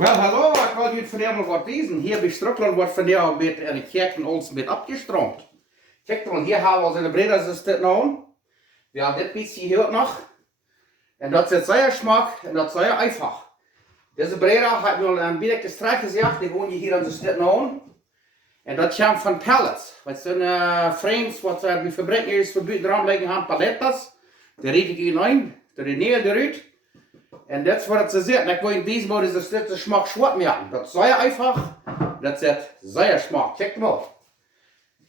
Wel, hallo, ik wil jullie vanavond wat wezen. Hier bij Strukland wordt vandaag met een kerk van ons met afgestroomd. Kijk dan, hier hebben we ons in de breda is dit nou. We hebben dit beetje hier nog. En dat is zeer smaak en dat is zeer einfach. Deze breda hat nur een beetje strak gezegd, die woon je hier aan de stad nou. En dat komt van pallets. Dat zijn frames wat bij fabriekjes voor buiten raam liggen aan palettes. Die riet ik in, de neer eruit. En dat is wat ze zegt. Ik wil in deze mode is de smaak zwart maken. Dat is zeer einfach. Dat zit zeer smaak. Kijk maar.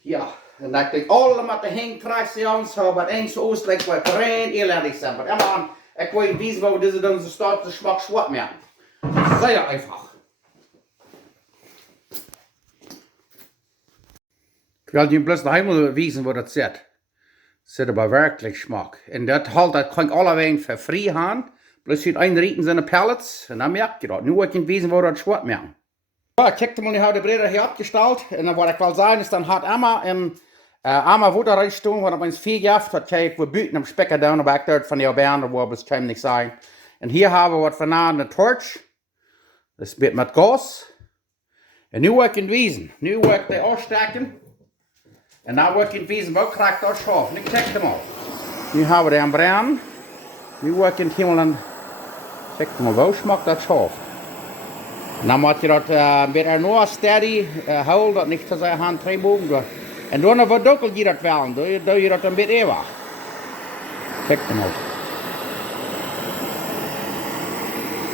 Ja. En dan denk ik allemaal te heen krijg je ons. Maar eens oostelijk wat rein elendig zijn. Maar ik wil in deze mode is dan de smaak zwart maken. Zeer einfach. Ik wil je bloß nog eenmaal wijzen wat het zit. Het zit aber werkelijk smaak. En dat kan ik allebei voor free gaan. Plus je einrichten zijn pallets en dan merk je dat. Nu heb ik in wezen waar dat zwart merken. Ja, kijk mal, ik heb de breder hier abgesteld. En dan wat ik wil zeggen is, dan had Emma en Emma wordt erin staan, wat op ons vier geeft. Dat kijk ik weer buiten am Specker down, aber ik dort van die Bern, wo es kann nicht sein. En hier hebben we wat van een torch. Dat is met gas. En nu heb ik in wezen. Nu heb ik die afsteken. En dan heb ik in wezen, wat krijg ik dat scharf. Nu kijk maar. Nu hebben we die aan branden. Nu heb ik in het helemaal aan. Kijk maar, hoe smaakt dat scharf? En dan moet je dat een beetje nog steady houden, dat niet te zijn hand treebogen door. En dan verdukkel je dat wel, doe je dat een beetje eeuwig. Kijk maar.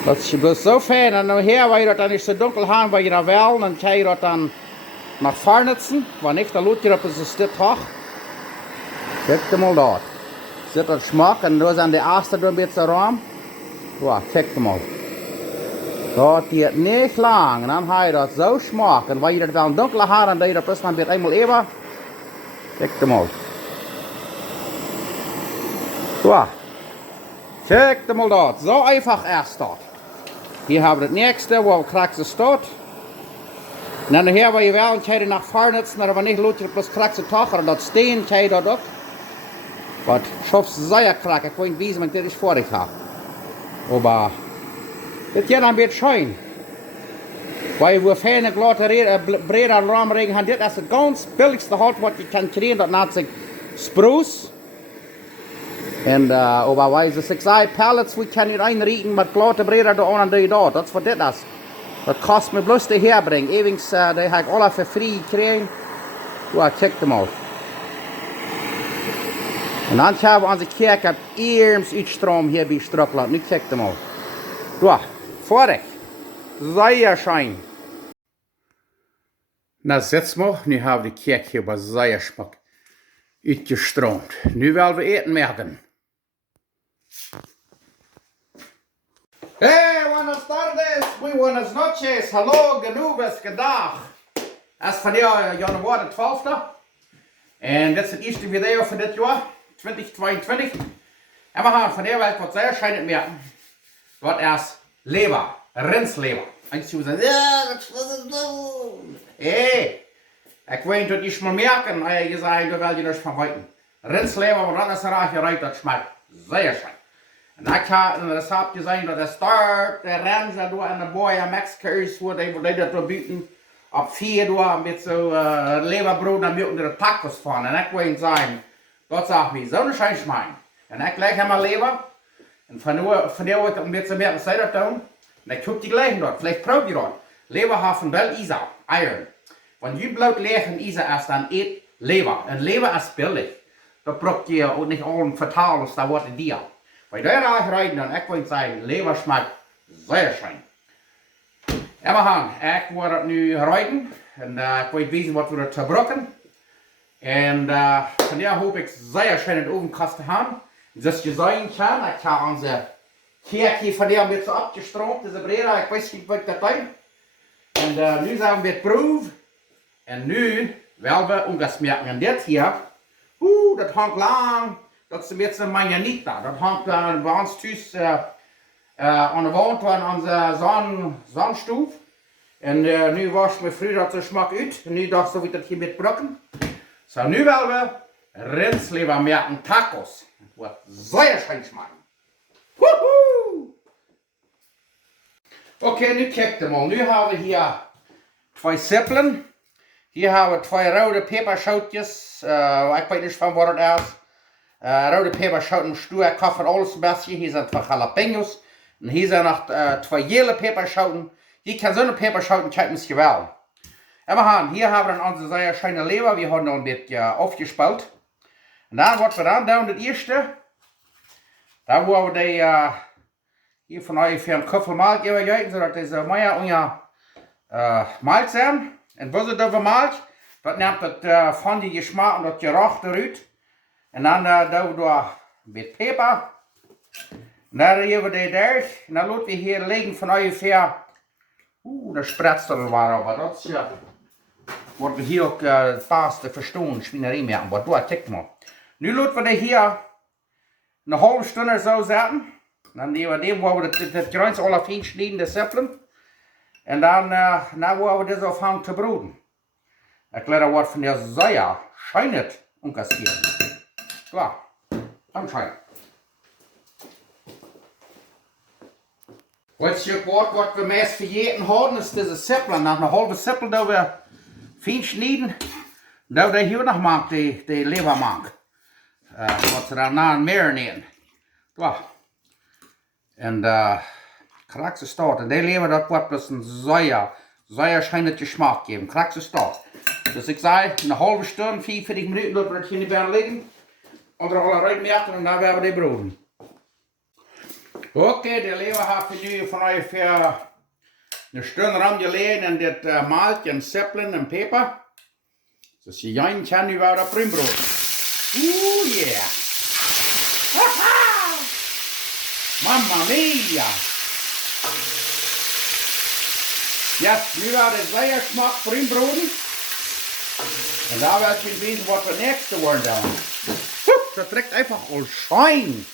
Dat is zo fijn, en dan hier waar je dat dan is zo donker gaan, waar je dat wel, dan kan je dat dan naar varnitsen, want niet, dan loot je dat op een stuk hoog. Kijk maar dat. Zit dat smaak, en dan zijn de eerste een beetje ruim. Ja, kijk maar. Dat gaat niet lang, en dan ga je dat zo smaken. En waar je dat wel een donkere haar, dan doe je dat plus een beetje eenmaal even. Kijk maar. Ja. Kijk maar dat. Zo einfach erst dat. Hier hebben we het nächste, waar we krijgen staat. En dan hier waar je wel een keer naar varnitsen, maar niet loot je plus krijgen toch, en dat steen kan je dat ook. Wat schafft sehr krak, ik weet niet wie man dit is voor ik heb. Maar dit gaat een beetje schijn. Weil wir feine glatte breder Rahmen regen haben, das ist das ganz billigste Holz, was ich kann kriegen, das nennt sich Spruce. Und, aber weil ich sage, Pellets, wir können nicht einrichten mit glatte breder da an und da, das ist was das ist. Das kostet mir bloß die herbringen, ewig, die habe ich alle für frei gekriegt. Ja, kijk mal. Und dann haben wir unsere Kirche enorms Uitstrom hier bei Strukland. Nu kijk mal. Ja, vorig. Sehr schön. Na, setz mal. Nu haben wir die Kirche hier bei sehr schmack uitgestroomd. Nu willen we eten merken. Hey, buenas tardes, muy buenas noches. Hallo, genoeves, gedag. Het is vandaag januari 12e. En dit is het eerste video van dit jaar, 2022. En we gaan vandaag wat zeer schijnend merken. Dat is lever, rindslever. En je zegt, ja, dat is hey, ik weet dat je maar merken. Je zei, dat wil je dus van weten. Rindslever, maar dat is een raakje rijdt, dat smaakt zeer schijn. En ik heb in het recept gezien dat de start, de rensen door en de boy in Mexico is, waar die dat bieden. Op 4 door met zo'n leverbrood en met de tacos van. En ik wil zeggen, dat zegt mij zo'n schijn smaak. En ik leg hem een lever. En van der wil ik een beetje meer cider doen. En ik hoop die gelijk dort. Vielleicht probeer je dat. Lever heeft wel isa, iron. Wenn je bloot legen isa is, dan eet lever. En lever is billig. Dat braucht je ook niet al vertalen, dus dat wordt een deal. Bij de raak rijden, en ik wil zeggen, lever smaakt zeer schijn. En we gaan, ik word het nu rijden. En ik wil weten wat we er te brokken. En vandaar hoop ik zeer schijn in de ovenkast te gaan. Dus je zien kan, ik ga onze Kijk hier van die een beetje abgestroomd, deze breda, ik weet niet wat dat zijn. En nu zijn we het proef. En nu willen we ongesmerken. En dit hier, dat hangt lang. Dat is een beetje een Magnetita. Dat hangt bij ons thuis aan de wand aan onze zandstoef. En nu was mijn vroeger dat de smaak uit. En nu dacht ik dat hier met brokken. Zo, nu willen we rindslever merken tacos. Wat zeer schijn smaken. Oké, nu kijk je mal. Nu hebben we hier 2 Sippeln. Hier hebben we 2 rode peperschoutjes. Ik weet niet van wat het is. Rode peperschouten, stuur, ik van alles een beetje. Hier zijn 2 jalapenos. En hier zijn nog 2 gele peperschouten. Je kan zo'n peperschouten kijken, misschien wel. En we gaan, hier hebben we dan onze zeer schöne lever. We hebben nog een beetje afgespeeld. En dan wat we dan doen, het eerste. Dan worden we die hier van ongeveer een koffel melk even zodat deze meer onder malt zijn. En wat het over malt, dat neemt het van die smaak en dat geruch eruit. En dan doen we een beetje peper. En dan geven we die durch. En dan laten we hier liggen van ongeveer. Dat spretst er wel op. Dat is wat we hier ook vast verstaan, spinerie merken. Maar doe kijk maar. Nu laten we die hier een halve stunde zo zetten. Dan nemen we die, waar we het grens alle fijn snijden, de Sippeln. En dan waar we dit afhangen te broeden. Ik laat er wat van der Säure scheinet umkassieren. Klar, anscheinend. Wat we meest vergeten hadden, is deze Sippeln. Nach een halve Sippel dat we fijn snijden. Dat we hier nog maken, die levermank. Wat ze daarna marineren. Klar. En krijg ze staat. En die lever dat wordt dus een Säure scheinet smaak geven. Krijg ze staat. Dus ik zei, een halve stunde, 45 minuten, dat we het hier niet bij liggen. Onder alle ruitmerken en dan werden we die broden. Oké, de lever heeft nu van ongeveer een stunde ramgelegen en dit malt en Sippeln en peper. Dus je jan kan nu weer dat bruin broden. Oeh yeah. Haha! Mamma mia! Ja, nu werden de zeer smaak bruin broden. En daar wil je weten wat we nächste worden doen. Dat trekt einfach al schijn.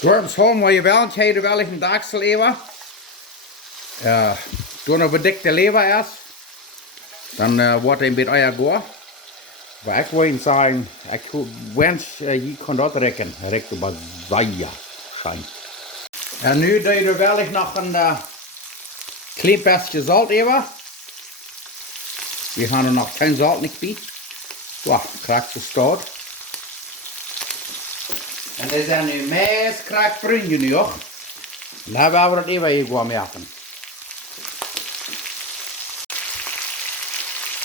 Dorms hol maar je wel, je wel een dagse lever. Toen een bedekte lever is, dan wordt het een beetje eier goor. Maar ik wil zeggen, ik wens je kan dat rekken. Rekt op zeer schijn. En nu doe je wel nog een klein beetje zout even. We gaan er nog geen zout niet bij. Zo, krijg je staat. En die zijn nu meest krijg bruin nu ook. En dan gaan we dat even hier gaan maken.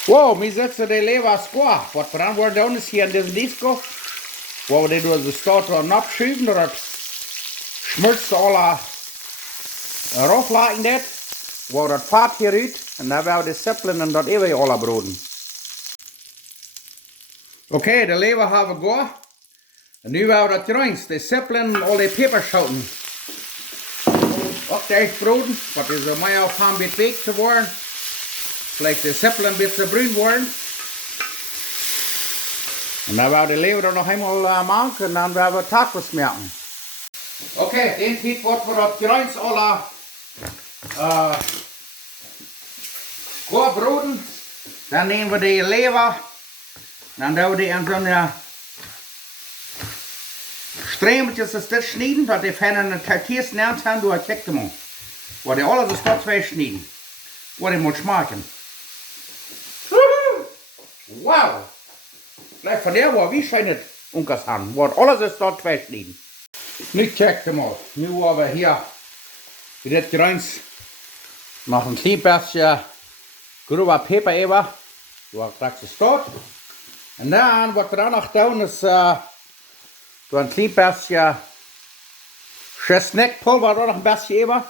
Wow, nu zetten die lever square. Wat we dan worden doen is hier in deze disco. Waar we die door de staat worden abschuiven. Dat schmilzt alle rof laten dit. Waar dat vat hier uit. En dan gaan we de Sippeln en dat even alle broden. Oké, de lever hebben we gehad. En nu gaan we dat eruit, de Sippeln en al die peperschouten. Ook deze broden, wat is er meer op een beetje week te worden. Vielleicht de Sippeln een beetje bruin worden. En dan gaan we de lever er nog eenmaal maken en dan gaan we tacos maken. Oké, den tijd wordt we dat eruit alle goed broden. Dan nemen we de lever. Dan doen we die in zo'n streameltjes als dit snijden, dat die van een tortillas neemt gaan door het kektemon. Waar die alles is tot 2 snijden. Waar die moet smaken. Wauw! Blijf van der waar wie zijn het onkas aan. Waar alles is tot 2 snijden. Nu kijk je maar. Nu hebben we hier dit grens nog een klein beetje grobe peper even. Waar krijg je staat. En dan wat we dan nog doen is door een klein beetje chestnutpulver er nog een beetje even.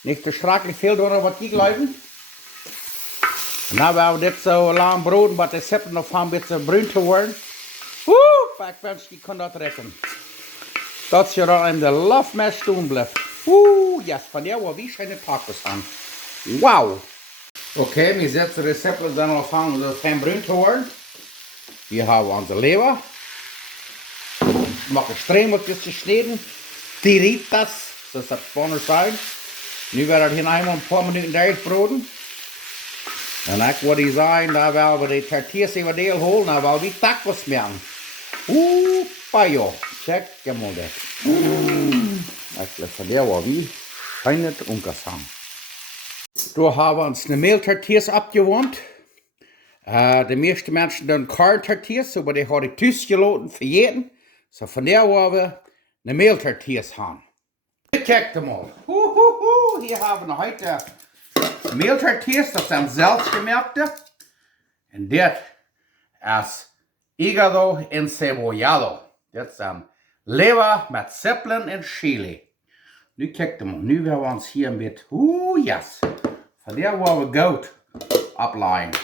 Niet te schrikkelijk veel door wat die blijven. En dan gaan we dit zo lang broden, maar de Sippeln nog een beetje bruin te worden. Ik wens je kan dat rekken. Dat je dan in de laf met stoen blijft. Yes, van jou wat wie schijne tacos aan. Wauw. Oké, we zetten de recepten dan al aan om fijn bruin te worden. Hier hebben we onze lever. Maken stremeltjes gesneden. Tiritas, zoals dat Spanisch zijn. Nu werden het hier eenmaal een paar minuten uitbroden. En dan wat die zijn, daar willen we de tortillas even deel holen, dan willen we tacos maken. Payo, check mal dat. Ik laat van der wat wie schijn het ongesaam. Daar hebben we ons de meeltortillas abgewoond. De meeste mensen doen korntortillas, maar die hadden thuis gelaten vergeten. So van der waar we de meeltortillas hebben. Kijk mal. Hier hebben we heute meeltortillas, dat zijn zelfgemaakte. En dit is hígado encebollado. Dit zijn lever met zeppelen en chili. Nu kijk maar, nu willen we ons hier een beetje, yes. Van der waar we goud opleiden.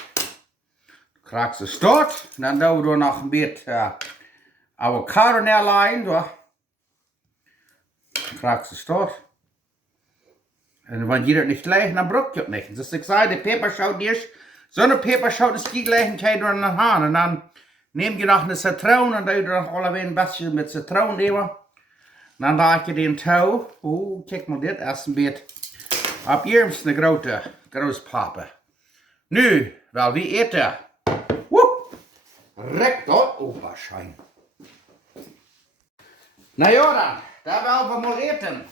Krijg ze stort. Dan doen we er nog een beetje avocado neerleggen. Krijg ze stort. En wanneer je het niet legt, dan broek je het niet. Dus ik zei, de peperzout eerst. Zo'n peperzout is niet leggen, ga je er nog aan. En dan neem je nog een citroen en doe je er nog allebei een beetje met citroen even. Dan laat je die in touw. Kijk maar, dit is een beetje op eerst een grote pappen. Nu, wel wie eten. Rek dat overschijn. Nou ja dan, daar willen we maar eten.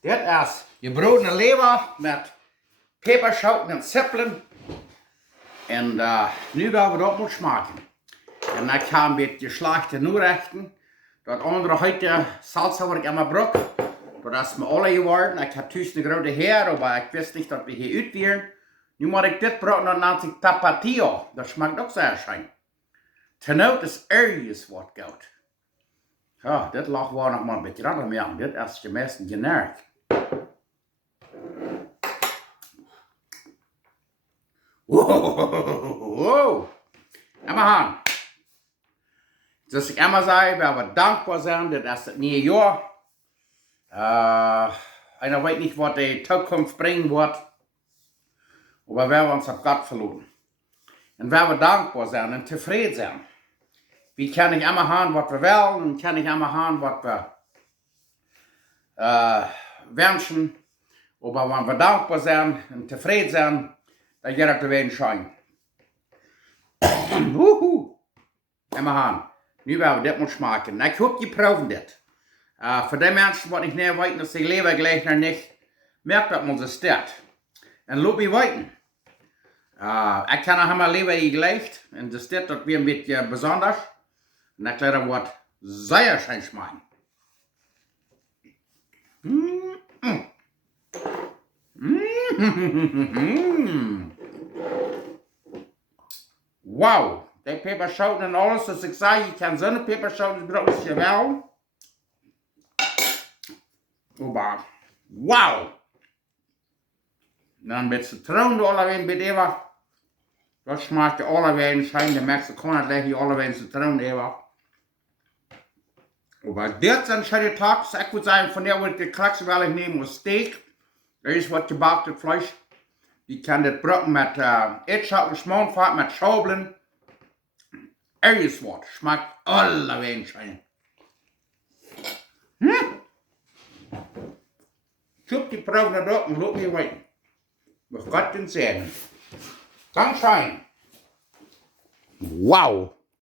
Dit is je broodene lever met peperzout en zeppelen. En nu willen we dat maar smaken. En ik ga een beetje geslaagde noerechten. Dat andere heute salsa wat ik aan mijn broek. Dat is me alle geworden. Ik heb thuis een grote heer, maar ik wist niet dat we hier uitvieren. Nu moet ik dit brood nog naar zich tapatio. Dat smaakt ook zeer schijn. Tenoot is ergens wat goud. Ja, dit lag wel nog maar een beetje anders mee aan. Dit is je meest generic. Wow. En we gaan. Dus ik immer zei, waar we dankbaar zijn, dit is het nieuwe jaar. En ik weet niet wat de toekomst brengen wordt. Maar we hebben ons op God verloren. En waar we dankbaar zijn en tevreden zijn. We kunnen immer gaan wat we willen en kunnen immer gaan wat we wensen. Maar wanneer we dankbaar zijn en tevreden zijn, dan gaat het er weer schijn. Immer gaan. Nu willen we dit maar smaken. Ik hoop je proeven dit. Voor die mensen die niet weten dat ze leven gleich naar niet, merkt dat onze stad. En loop je weten. Ik kan nog helemaal leven gleich. En de stad dat weer een beetje bijzonders. En ik laat hem wat zeer zijn smaken. Wauw. Die peperzout en alles, dus ik zei, je kan zo'n peperzout gebruiken wel. Maar, wauw. Dan met citroen allebei met even. Dat smaakt je allebei zijn, de Mexicanen leggen je allebei citroen even. Maar dit zijn schöne tacos, ik moet zeggen, van der wordt de kraks wel ik neem als steak. Er is wat gebakte vlees. Je kan dit brokken met eetzout en smoonvaart met schobelen. Er is wat, smaakt allebei schön. Zoek die proef naar dat en loop niet weten. We gaan het zien. Dank schijn. Wauw.